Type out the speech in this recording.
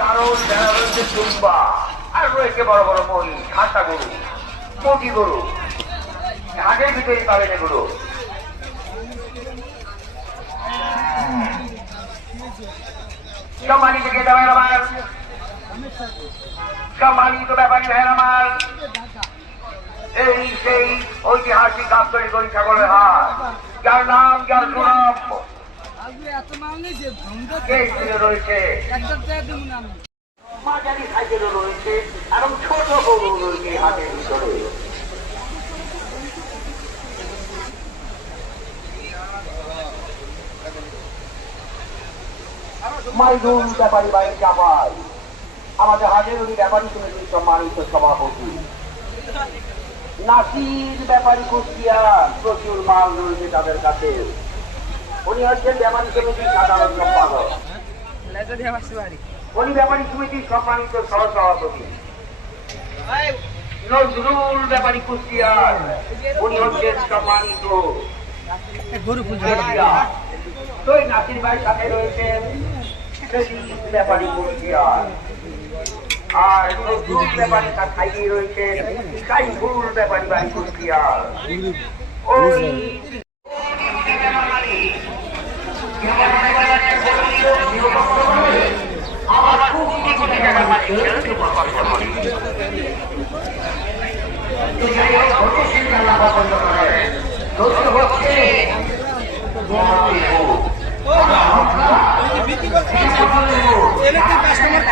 কারণ রয়েছে চুম্বা, আর রয়েছে বড় বড় মহিষ, খাসা গরু, পটি গরু, ঘাটের ভিতরে পাবেন এগুলো। সম্মানিত ক্রেতা ভাইয়ের আমার, সম্মানিত ব্যাপারী ভাইয়ের আমার, এই সেই ঐতিহাসিক গাবতলী গরু ছাগলের হাট, যার নাম যার সুনাম রয়েছে, মাঝারি সাইকেলও রয়েছে এবং ছোট গরু রয়েছে হাটের ভিতরে। মাইদুল ব্যাপারী বাড়ি জামাই, আমাদের হাটের উনি ব্যাপারী সমিতির সম্মানিত সভাপতি। নাসির ব্যাপারী কুষ্টিয়া, প্রচুর মাল রয়েছে তাদের কাছে। উনি হচ্ছেন ব্যাপারী সমিতির সাধারণ সম্পাদক, উনি ব্যাপারী সমিতির সম্মানিত সহসভাপতি। নজরুল ব্যাপারী কুষ্টিয়া, উনি হচ্ছেন সম্মানিত। নাসির ভাইয়ের সাথে রয়েছেন ব্যাপারী কুষ্টিয়া, আর নজরুল ব্যাপারী তার খাইয়ে রয়েছেন সাইফুল ব্যাপারী বাড়ি কুষ্টিয়া। ওই কাস্টমার